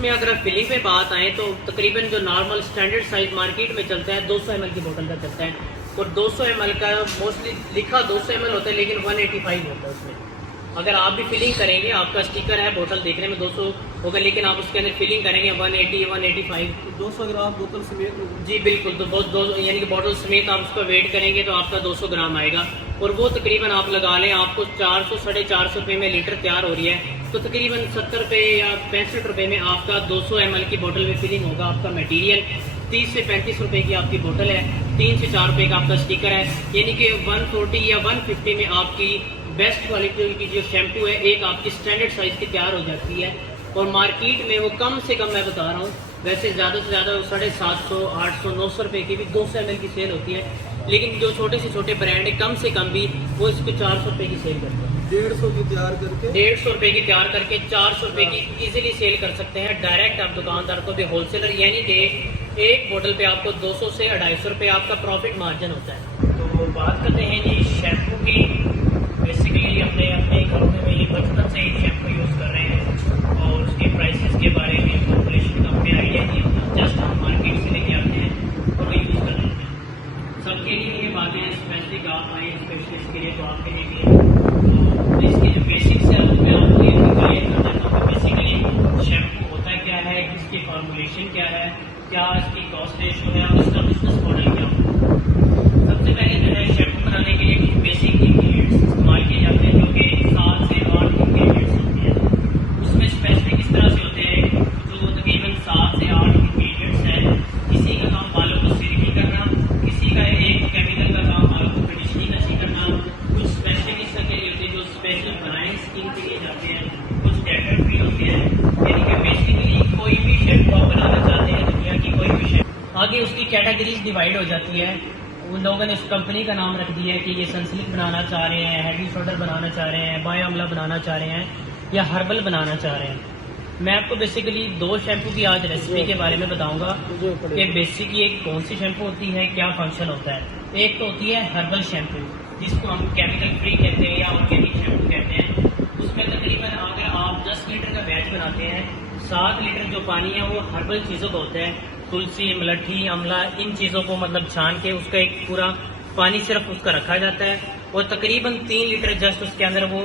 उसमें अगर फिलिंग पे बात आए तो तकरीबन जो नॉर्मल स्टैंडर्ड साइज मार्केट में चलता है 200 ml की बोतल का चलता है, और 200 ml का मोस्टली लिखा 200 ml होता है लेकिन 185 होता है उसमें। अगर आप भी फिलिंग करेंगे, आपका स्टिकर है बोतल देखने में 200 होगा, लेकिन आप उसके अंदर फिलिंग करेंगे 180 185 200 ग्राम बोतल समेत। जी बिल्कुल, तो बहुत दो यानी कि बॉटल समेत आप उसका वेट करेंगे तो आपका 200 ग्राम आएगा, और वो तकरीबन आप लगा लें आपको 400 साढ़े 400 रुपये में लीटर तैयार हो रही है, तो तकरीबन 70 रुपये या 65 रुपये में आपका 200 ml की बोतल में फिलिंग होगा। आपका मटेरियल 30 से 35 रुपये की आपकी बोतल है, 3 से 4 रुपये का आपका स्टिकर है, यानी कि 140 या 150 में आपकी बेस्ट क्वालिटी की जो शैम्पू है एक आपकी स्टैंडर्ड साइज़ की तैयार हो जाती है। और मार्केट में वो कम से कम मैं बता रहा हूँ, वैसे ज़्यादा से ज़्यादा 750 800 900 रुपये की भी 200 ml की सेल होती है, लेकिन जो छोटे से छोटे ब्रांड है कम से कम भी वो इसको 400 रुपये की सेल करते हैं। 150 की तैयार करके 150 रुपये की तैयार करके 400 रुपये की इजीली सेल कर सकते हैं डायरेक्ट आप दुकानदार को भी होलसेलर, यानी कि एक बोतल पे आपको 200 से 250 रुपये आपका प्रॉफिट मार्जिन होता है। तो बात करते हैं जी शैम्पू की। बेसिकली अपने घरों में ये बचपन से ही शैम्पू यूज़ कर रहे हैं, और उसके प्राइसेस के बारे में फॉर्मुलेशन का हमें आइडिया नहीं होता, जस्ट हम मार्केट से लेके आते हैं और वो यूज़ कर लेते हैं। सबके लिए ये बातें स्पेशली आप आए स्पेशलिस्ट के लिए तो आपके लिए तो इसके जो बेसिक्स है मैं आपको ये क्लियर कर देता हूँ। बेसिकली शैम्पू होता क्या है, इसकी फॉर्मुलेशन क्या है, क्या इसकी कॉस्ट रेशो है और इसका बिजनेस मॉडल क्या हो। सबसे पहले जो है शैम्पू बनाने के लिए कुछ बेसिक इंग्रीडियंट्स इस्तेमाल किए जाते हैं, जो कि 7 से 8 इंग्रीडियंट्स होते हैं। उसमें स्पेशली किस तरह से होते हैं, जो तकरीबन 7 से 8 इंग्रीडियंट्स हैं। किसी का काम बालों को सिल्की करना, किसी का एक केमिकल का काम बालों को कंडीशनिंग अच्छी करना, कुछ स्पेशली इसके लिए होते हैं जो स्पेशल बनाए स्किन के लिए जाते हैं, कुछ डेटर फ्री होते हैं। यानी कि बेसिकली कोई भी शैम्पू आप बनाना चाहते हैं, दुनिया की कोई भी शैम्पू, आगे उसकी कैटेगरीज डिवाइड हो जाती है। उन लोगों ने उस कंपनी का नाम रख दिया है कि ये सनसिल्क बनाना चाह रहे हैं, हेड एंड शोल्डर बनाना चाह रहे हैं, बायो अमला बनाना चाह रहे हैं, या हर्बल बनाना चाह रहे हैं। मैं आपको बेसिकली 2 शैम्पू की आज रेसिपी के बारे में बताऊंगा कि बेसिक ये कौन सी शैम्पू होती है, क्या फंक्शन होता है। एक तो होती है हर्बल शैम्पू, जिसको हम केमिकल फ्री कहते हैं या ऑर्गेनिक शैम्पू कहते हैं। उसमें तकरीबन अगर आप 10 लीटर का बैच बनाते हैं, 7 लीटर जो पानी है वो हर्बल चीज़ों का होता है, तुलसी, मलठी, अमला, इन चीज़ों को मतलब छान के उसका एक पूरा पानी सिर्फ उसका रखा जाता है, और तकरीबन 3 लीटर जस्ट उसके अंदर वो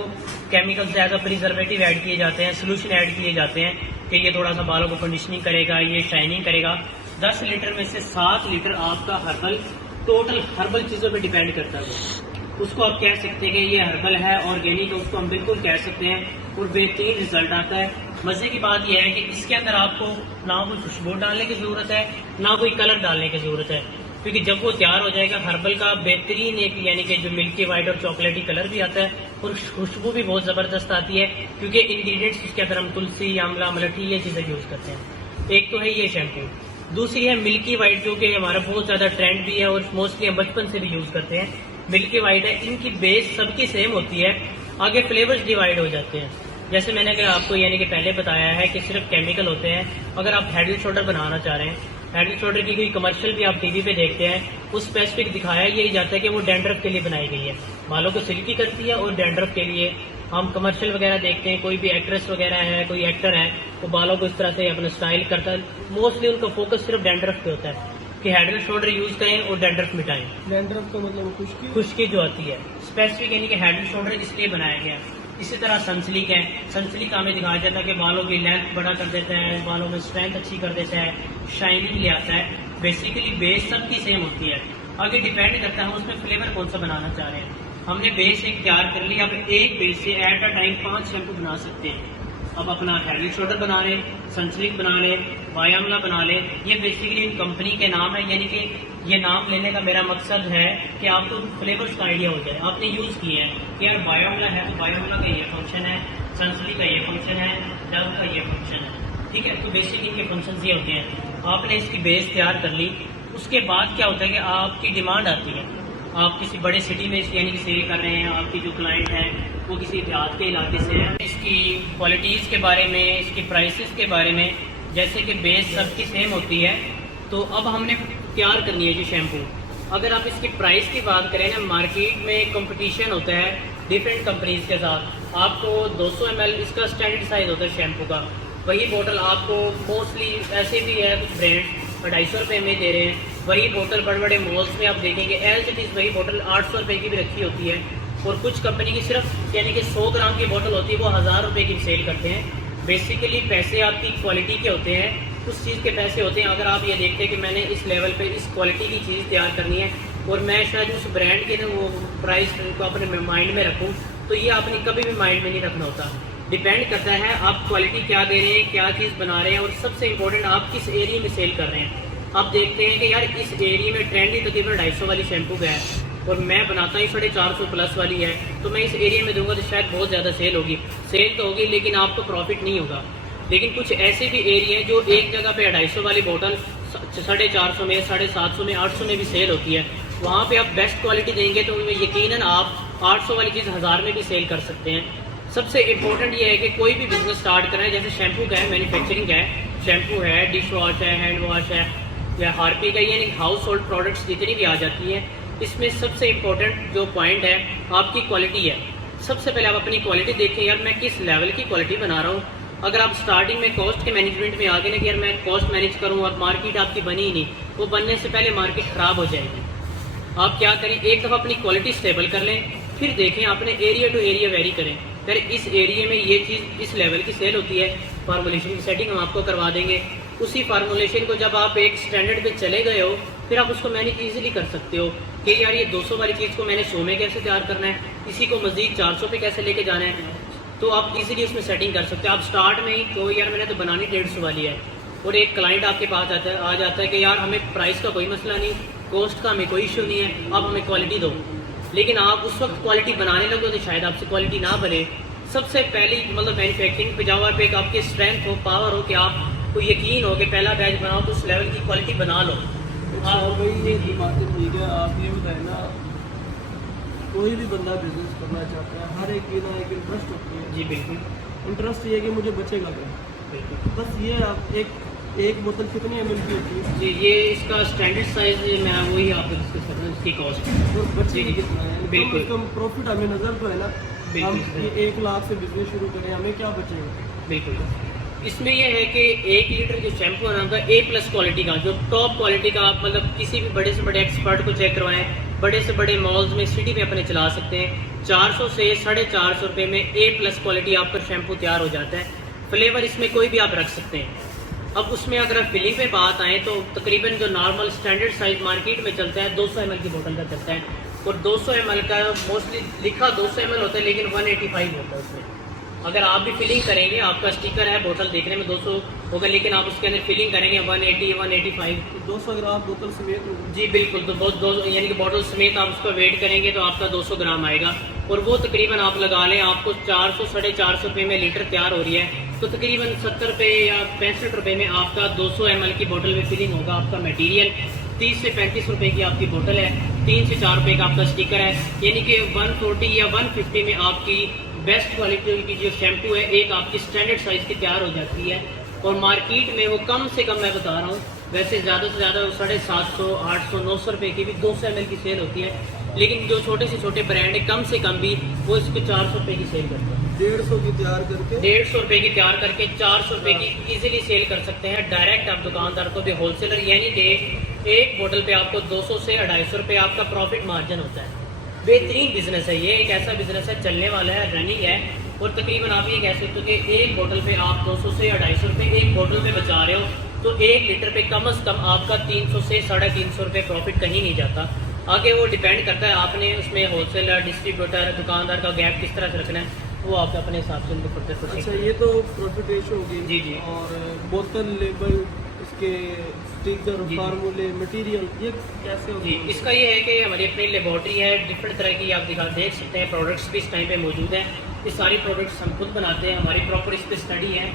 केमिकल से एज अ प्रिजर्वेटिव ऐड किए जाते हैं, सोल्यूशन ऐड किए जाते हैं कि ये थोड़ा सा बालों को कंडीशनिंग करेगा, ये शाइनिंग करेगा। 10 लीटर में से 7 लीटर आपका हर्बल, टोटल हर्बल चीज़ों पर डिपेंड करता है। उसको आप कह सकते हैं कि ये हर्बल है, ऑर्गेनिक है, उसको हम बिल्कुल कह सकते हैं, और बेहतरीन रिजल्ट आता है। मज़े की बात यह है कि इसके अंदर आपको ना कोई खुशबू डालने की ज़रूरत है, ना कोई कलर डालने की ज़रूरत है, क्योंकि जब वो तैयार हो जाएगा हर्बल का बेहतरीन एक यानी कि जो मिल्की वाइट और चॉकलेटी कलर भी आता है, और खुशबू भी बहुत ज़बरदस्त आती है, क्योंकि इंग्रेडिएंट्स उसके अंदर हम तुलसी, आंवला, मलठी ये चीज़ें यूज़ करते हैं। एक तो है ये शैम्पू, दूसरी है मिल्की वाइट, जो कि हमारा बहुत ज़्यादा ट्रेंड भी है और मोस्टली हम बचपन से भी यूज़ करते हैं। मिल्की वाइट है, इनकी बेस सबकी सेम होती है, आगे फ्लेवर्स डिवाइड हो जाते हैं। जैसे मैंने आपको यानी कि पहले बताया है कि सिर्फ केमिकल होते हैं। अगर आप हेड एंड शोल्डर बनाना चाह रहे हैं, हेड एंड शोल्डर की कोई कमर्शियल भी आप टीवी पे देखते हैं, उस स्पेसिफिक दिखाया यही जाता है कि वो डैंड्रफ के लिए बनाई गई है, बालों को सिल्की करती है, और डैंड्रफ के लिए हम कमर्शियल वगैरह देखते हैं, कोई भी एक्ट्रेस वगैरह है, कोई एक्टर है, वो बालों को इस तरह से अपना स्टाइल करता है, मोस्टली उनका फोकस सिर्फ डैंड्रफ पे होता है कि हेड एंड शोल्डर यूज करें और डैंड्रफ मिटाएं। डैंड्रफ का मतलब खुश्की जो आती है स्पेसिफिक, यानी कि हेड एंड शोल्डर इसलिए बनाया गया है। इसी तरह सनसिल्क है, सनसिल्क हमें दिखाया जाता है कि बालों की लेंथ बड़ा कर देता है, बालों में स्ट्रेंथ अच्छी कर देता है, शाइनिंग ले आता है। बेसिकली बेस सबकी सेम होती है, आगे डिपेंड करता है हम उसमें फ्लेवर कौन सा बनाना चाह रहे हैं। हमने बेस एक तैयार कर लिया, अब एक बेस से एट अ टाइम 5 शैम्पू बना सकते हैं। अब अपना हेड एंड शोल्डर बना लें, सनसिल्क बना लें, बायो अमला बना लें, ये बेसिकली इन कंपनी के नाम है, यानी कि ये नाम लेने का मेरा मकसद है कि आपको फ्लेवर्स का आइडिया हो जाए। आपने यूज़ किए हैं कि यार बायो अमला है तो बायो अमला का ये फंक्शन है, सनसिल्क का ये फंक्शन है, डव का ये फंक्शन है, ठीक है। तो बेसिक इनके फंक्शन ये होते हैं। आपने इसकी बेस तैयार कर ली, उसके बाद क्या होता है कि आपकी डिमांड आती है, आप किसी बड़े सिटी में यानी कि सेल कर रहे हैं, आपकी जो क्लाइंट हैं वो किसी देहात के इलाके से है। इसकी क्वालिटीज़ के बारे में, इसकी प्राइसेस के बारे में, जैसे कि बेस सबकी सेम होती है, तो अब हमने तैयार करनी है जी शैम्पू। अगर आप इसकी प्राइस की बात करें ना, मार्केट में कंपटीशन होता है डिफरेंट कंपनीज के साथ। आपको 200 ml इसका स्टैंडर्ड साइज होता है शैम्पू का, वही बोतल आपको मोस्टली ऐसे भी है कुछ ब्रांड 250 रुपये में दे रहे हैं। वही बोतल बड़े बड़े मॉल्स में आप देखेंगे एज इट इज़ वही बोतल 800 रुपये की भी रखी होती है। और कुछ कंपनी की सिर्फ यानी कि 100 ग्राम की बोतल होती है वो 1000 रुपये की सेल करते हैं। बेसिकली पैसे आपकी क्वालिटी के होते हैं, उस चीज़ के पैसे होते हैं। अगर आप ये देखते हैं कि मैंने इस लेवल पे इस क्वालिटी की चीज़ तैयार करनी है और मैं शायद उस ब्रांड के ना वो प्राइस को अपने माइंड में रखूँ, तो ये आपने कभी भी माइंड में नहीं रखना होता। डिपेंड करता है आप क्वालिटी क्या दे रहे हैं, क्या चीज़ बना रहे हैं, और सबसे इम्पोर्टेंट आप किस एरिया में सेल कर रहे हैं। आप देखते हैं कि यार इस एरिया में ट्रेंड ही तकरीबन 250 वाली शैम्पू का है और मैं बनाता ही 450 प्लस वाली है, तो मैं इस एरिया में दूंगा तो शायद बहुत ज़्यादा सेल होगी। सेल तो होगी लेकिन आपको प्रॉफिट नहीं होगा। लेकिन कुछ ऐसे भी एरिया हैं जो एक जगह पे 250 वाली बोतल 450 में, 750 में, 800 में भी सेल होती है। वहाँ पे आप बेस्ट क्वालिटी देंगे तो यकीनन आप 800 वाली चीज़ 1000 में भी सेल कर सकते हैं। सबसे इम्पोर्टेंट ये है कि कोई भी बिजनेस स्टार्ट करें, जैसे शैम्पू का है, मैन्युफैक्चरिंग का है, शैम्पू है, डिश वॉश है, हैंड वॉश है या हार्पी का, यानी हाउस होल्ड प्रोडक्ट्स जितनी भी आ जाती हैं, इसमें सबसे इम्पोर्टेंट जो पॉइंट है आपकी क्वालिटी है। सबसे पहले आप अपनी क्वालिटी देखें, यार मैं किस लेवल की क्वालिटी बना रहा हूँ। अगर आप स्टार्टिंग में कॉस्ट के मैनेजमेंट में आ गए ना कि यार मैं कॉस्ट मैनेज करूँ और मार्केट आपकी बनी ही नहीं, वो बनने से पहले मार्केट ख़राब हो जाएगी। आप क्या करें, एक दफ़ा अपनी क्वालिटी स्टेबल कर लें, फिर देखें अपने एरिया टू एरिया वेरी करें। फिर इस एरिया में ये चीज़ इस लेवल की सेल होती है, फार्मूलेशन की सेटिंग हम आपको करवा देंगे। उसी फार्मूलेशन को जब आप एक स्टैंडर्ड पे चले गए हो, फिर आप उसको मैनेज ईजिली कर सकते हो कि यार ये 200 वाली चीज़ को मैंने 100 में कैसे तैयार करना है, इसी को मज़ीद 400 पे कैसे लेके जाना है, तो आप इजीली उसमें सेटिंग कर सकते हो। आप स्टार्ट में ही तो यार मैंने तो बनानी 150 वाली है और एक क्लाइंट आपके पास आ जाता है कि यार हमें प्राइस का कोई मसला नहीं, कॉस्ट का हमें कोई इशू नहीं है, आप हमें क्वालिटी दो। लेकिन आप उस वक्त क्वालिटी बनाने लगो तो शायद आपसे क्वालिटी ना बने। सबसे पहली मतलब मैन्युफैक्चरिंग पे जाओ आप, एक आपकी स्ट्रेंथ हो, पावर हो कि आपको यकीन हो कि पहला बैच बनाओ तो उस लेवल की क्वालिटी बना लो। भाई ये बातें ठीक है, आप ये बताए ना, कोई भी बंदा बिजनेस करना चाहता है, हर एक की ना एक इंटरेस्ट होती है। जी बिल्कुल, इंटरेस्ट ये है कि मुझे बचेगा क्या, बिल्कुल। बस ये आप एक बोतल कितनी ml की होती है जी ये इसका स्टैंडर्ड साइज मैं वही आपको डिस्कस कर रहा हूँ, इसकी कॉस्ट। और बचेगी कितना है, बिल्कुल। कम प्रॉफिट हमें नज़र तो है ना। हम बिल्कुल। ये 1 लाख से बिजनेस शुरू करें, हमें क्या बचेगा। बिल्कुल, इसमें यह है कि 1 लीटर जो शैम्पू है ना A+ क्वालिटी का, जो टॉप क्वालिटी का, आप मतलब किसी भी बड़े से बड़े एक्सपर्ट को चेक करवाएं, बड़े से बड़े मॉल्स में सिटी में अपने चला सकते हैं। 400 से 450 रुपये में A+ क्वालिटी आपका शैम्पू तैयार हो जाता है। फ्लेवर इसमें कोई भी आप रख सकते हैं। अब उसमें अगर फिलिंग पे बात आए तो तकरीबन जो नॉर्मल स्टैंडर्ड साइज मार्केट में चलता है 200 ml की बोतल का चलता है, और 200 ml का मोस्टली लिखा 200 ml होता है लेकिन 185 होता है उसमें। अगर आप भी फिलिंग करेंगे, आपका स्टिकर है, बोतल देखने में 200 होगा लेकिन आप उसके अंदर फिलिंग करेंगे 180 185। 200 ग्राम बोतल समेत जी बिल्कुल, तो बहुत यानी कि बोतल समेत आप उसका वेट करेंगे तो आपका 200 ग्राम आएगा, और वो तकरीबन आप लगा लें आपको 400 450 रुपये में लीटर तैयार हो रही है, तो तकरीबन 70 रुपये या 65 रुपये में आपका 200 ml की बोतल में फिलिंग होगा। आपका मटेरियल 30 से 35 रुपये की आपकी बोतल है, 3 से 4 रुपये का आपका स्टिकर है, यानी कि 140 या 150 में आपकी बेस्ट क्वालिटी की जो शैम्पू है एक आपकी स्टैंडर्ड साइज़ की तैयार हो जाती है। और मार्केट में वो कम से कम मैं बता रहा हूँ, वैसे ज़्यादा से ज़्यादा 750 800 900 रुपये की भी 200 ml की सेल होती है, लेकिन जो छोटे से छोटे ब्रांड है कम से कम भी वो इसको 400 रुपये की सेल करते हैं। 150 की तैयार करके 150 रुपये की तैयार करके 400 रुपये की इजीली सेल कर सकते हैं डायरेक्ट आप दुकानदार को भी, होलसेलर, यानी कि एक बोतल पे आपको 200 से 250 रुपये आपका प्रॉफिट मार्जिन होता है। बेहतरीन बिजनेस है ये, एक ऐसा बिजनेस है चलने वाला है, रनिंग है, और तकरीबन आप ये कह सकते हो कि एक बोतल पे आप 200 से 250 रुपये एक बोतल पे बचा रहे हो, तो 1 लीटर पे कम से कम आपका 300 से 350 रुपये प्रॉफिट कहीं नहीं जाता। आगे वो डिपेंड करता है आपने उसमें होलसेलर, डिस्ट्रीब्यूटर, दुकानदार का गैप किस तरह से रखना है, वो आप अपने हिसाब से उनको प्रोसेस। अच्छा, ये तो प्रॉफिट रेशो होगी। जी जी। और बोतल, लेबल, इसके स्टिकर, जी। फार्मूले, मटेरियल, ये कैसे होगी। जी, इसका ये है कि हमारी अपनी लेबॉर्ट्री है, डिफरेंट तरह की आप देख सकते हैं, प्रोडक्ट्स भी इस टाइम पे मौजूद हैं। ये सारी प्रोडक्ट्स हम खुद बनाते हैं, हमारी प्रॉपर इस पर स्टडी है,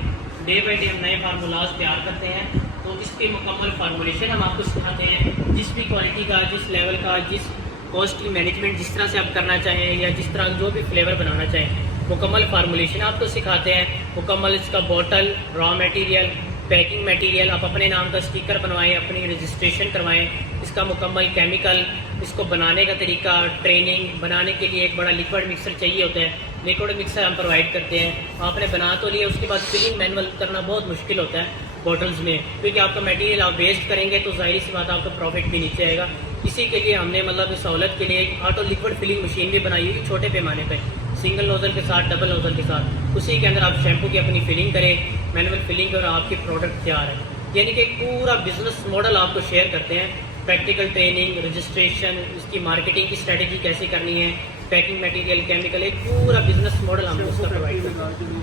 डे बाई डे हम नए फार्मूलाज तैयार करते हैं, तो इसके मुकम्मल फार्मूलेशन हम आपको सिखाते हैं, जिस भी क्वालिटी का, जिस लेवल का, जिस कॉस्ट की मैनेजमेंट जिस तरह से आप करना चाहें, या जिस तरह जो भी फ्लेवर बनाना चाहें, मुकम्मल फार्मूलेशन आपको सिखाते हैं। मुकम्मल इसका bottle, raw material, packing material, आप अपने नाम का स्टिकर बनवाएं, अपनी रजिस्ट्रेशन करवाएं, इसका मुकम्मल केमिकल, इसको बनाने का तरीका, ट्रेनिंग, बनाने के लिए एक बड़ा लिक्विड मिक्सर चाहिए होता है, लिक्विड मिक्सर हम प्रोवाइड करते हैं। आपने बना तो लिया, उसके बाद फिलिंग मैनुअल करना बहुत मुश्किल होता है बॉटल्स में, क्योंकि आपका मटेरियल आप वेस्ट करेंगे तो जाहिर सी बात आपका प्रॉफिट भी नीचे आएगा। इसी के लिए हमने मतलब सहूलत के लिए एक ऑटो लिक्विड फिलिंग मशीन भी बनाई हुई छोटे पैमाने पर, सिंगल नोजल के साथ, डबल नोजल के साथ। उसी के अंदर आप शैम्पू की अपनी फिलिंग करें, मैनुअल फिलिंग, और आपकी प्रोडक्ट तैयार है। यानी कि एक पूरा बिजनेस मॉडल आपको शेयर करते हैं, प्रैक्टिकल ट्रेनिंग, रजिस्ट्रेशन, इसकी मार्केटिंग की स्ट्रेटजी कैसे करनी है, पैकिंग मटेरियल, केमिकल, एक पूरा बिजनेस मॉडल हम उसका प्रोवाइड करते हैं।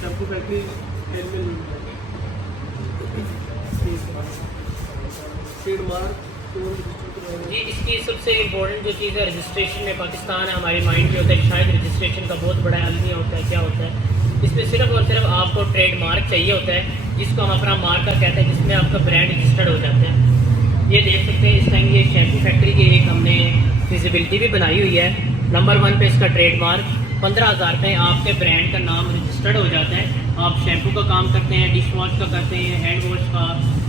शैम्पू फैक्ट्री ट्रेडमार्क जी, इसकी सबसे इम्पोर्टेंट जो चीज़ है रजिस्ट्रेशन में, पाकिस्तान है हमारे माइंड में होता है शायद रजिस्ट्रेशन का बहुत बड़ा अलमिया होता है, क्या होता है इसमें सिर्फ और सिर्फ आपको ट्रेडमार्क चाहिए होता है, जिसको हम अपना मार्का कहते हैं, जिसमें आपका ब्रांड रजिस्टर्ड हो जाता है। ये देख सकते हैं इस टाइम ये शैम्पू फैक्ट्री की एक हमने विजिबिलिटी भी बनाई हुई है। नंबर 1 पे इसका ट्रेडमार्क 15,000 पे आपके ब्रांड का नाम रजिस्टर्ड हो जाता है। आप शैम्पू का काम करते हैं, डिश वॉश का करते हैं, हैंड वॉश का,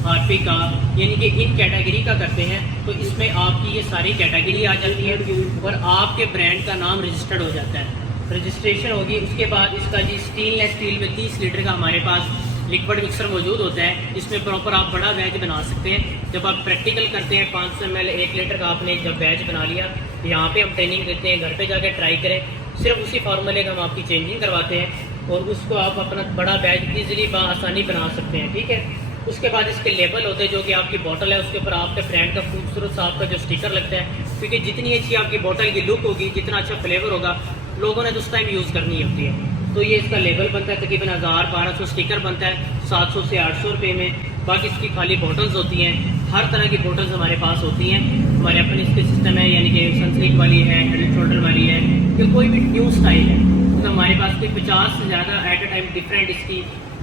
हार्पी का, यानी कि इन कैटेगरी का करते हैं, तो इसमें आपकी ये सारी कैटेगरी आ जाती है और आपके ब्रांड का नाम रजिस्टर्ड हो जाता है। रजिस्ट्रेशन होगी, उसके बाद इसका जी स्टेनलेस स्टील में 30 लीटर का हमारे पास लिक्विड मिक्सर मौजूद होता है। इसमें प्रॉपर आप बड़ा बैच बना सकते हैं। जब आप प्रैक्टिकल करते हैं 500 ml 1 लीटर का आपने जब बैच बना लिया, यहाँ पे हम ट्रेनिंग देते हैं, घर पे जाके ट्राई करें, सिर्फ उसी फार्मूले का हम आपकी चेंजिंग करवाते हैं और उसको आप अपना बड़ा बैच ईजिली आसानी बना सकते हैं। ठीक है, उसके बाद इसके लेबल होते हैं, जो कि आपकी बोतल है उसके ऊपर आपके ब्रांड का खूबसूरत सा आपका जो स्टिकर लगता है, क्योंकि जितनी अच्छी आपकी बोतल की लुक होगी, जितना अच्छा फ्लेवर होगा, लोगों ने तो उस टाइम यूज़ करनी होती है। तो ये इसका लेबल बनता है, तकरीबन 1000-1200 स्टिकर बनता है 700 से 800 रुपये में। बाकी इसकी खाली बॉटल्स होती हैं, हर तरह की बॉटल्स हमारे पास होती हैं। हमारे अपने इसके सिस्टम है, यानी कि सनस्लिक वाली है, हेड एंड शोल्डर वाली है, या कोई भी न्यू स्टाइल है, तो हमारे पास कोई 50 से ज़्यादा एट अ टाइम डिफरेंट इसकी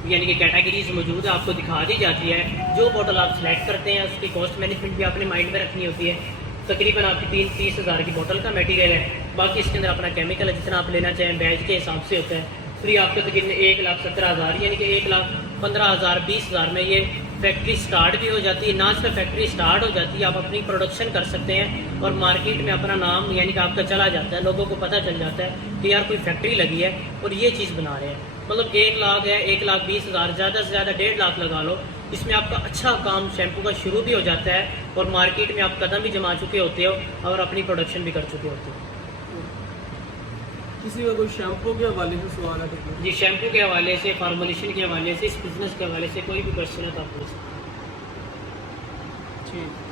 यानी कि कैटेगरीज मौजूद है, आपको दिखा दी जाती है। जो बॉटल आप सेलेक्ट करते हैं उसकी कॉस्ट मैनेजमेंट भी आपने माइंड में रखनी होती है। तकरीबन आपकी 30 हज़ार की बोतल का मटेरियल है, बाकी इसके अंदर अपना केमिकल है, जितना आप लेना चाहें बैच के हिसाब से होता है। फ्री आपके तकरीबन 1,17,000 यानी कि 1,15,000 20,000 में ये फैक्ट्री स्टार्ट भी हो जाती है। ना सिर्फ फैक्ट्री स्टार्ट हो जाती है, आप अपनी प्रोडक्शन कर सकते हैं और मार्केट में अपना नाम यानी कि आपका चला जाता है, लोगों को पता चल जाता है कि यार कोई फैक्ट्री लगी है और ये चीज़ बना रहे हैं। मतलब 1 लाख है, 1,20,000, ज़्यादा से ज़्यादा 1.5 लाख लगा लो, इसमें आपका अच्छा काम शैम्पू का शुरू भी हो जाता है और मार्केट में आप कदम भी जमा चुके होते हो और अपनी प्रोडक्शन भी कर चुके होते हो। किसी का कोई शैम्पू के हवाले से सवाल है तो जी, शैम्पू के हवाले से, फार्मुलेशन के हवाले से, इस बिज़नेस के हवाले से कोई भी क्वेश्चन है तो आप पूछ सकते हैं। ठीक।